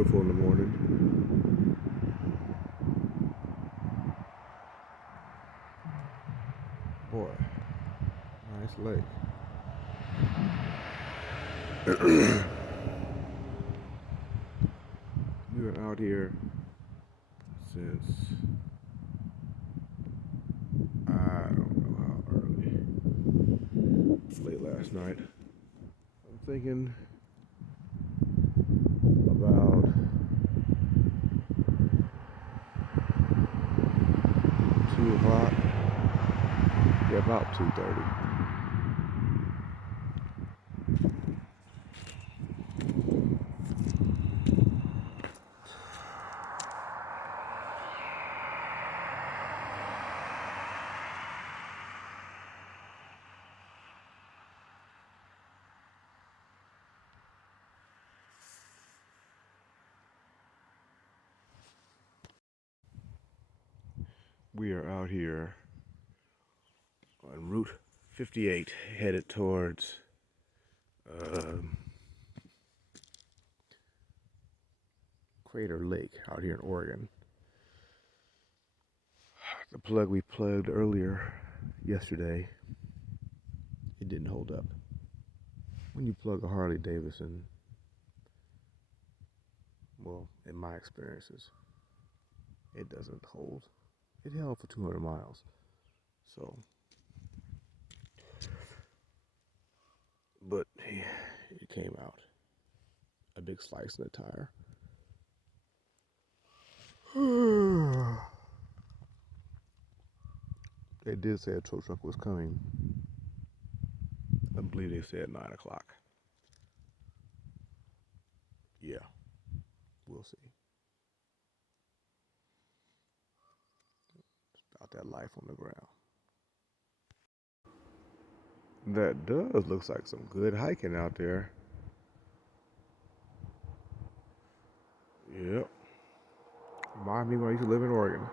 beautiful in the morning. Boy, nice lake. We were out here since I don't know how early. It's late last night. I'm thinking about 2 o'clock. Yeah, about 2:30. We are out here on Route 58, headed towards Crater Lake out here in Oregon. The plug we plugged earlier yesterday, it didn't hold up. When you plug a Harley Davidson, well, in my experiences, it doesn't hold. It held for 200 miles. So, but it came out. A big slice in the tire. They did say a tow truck was coming. I believe they said 9 o'clock. Yeah, we'll see. It's about that life on the ground. That does looks like some good hiking out there. Yep. Remind me when I used to live in Oregon.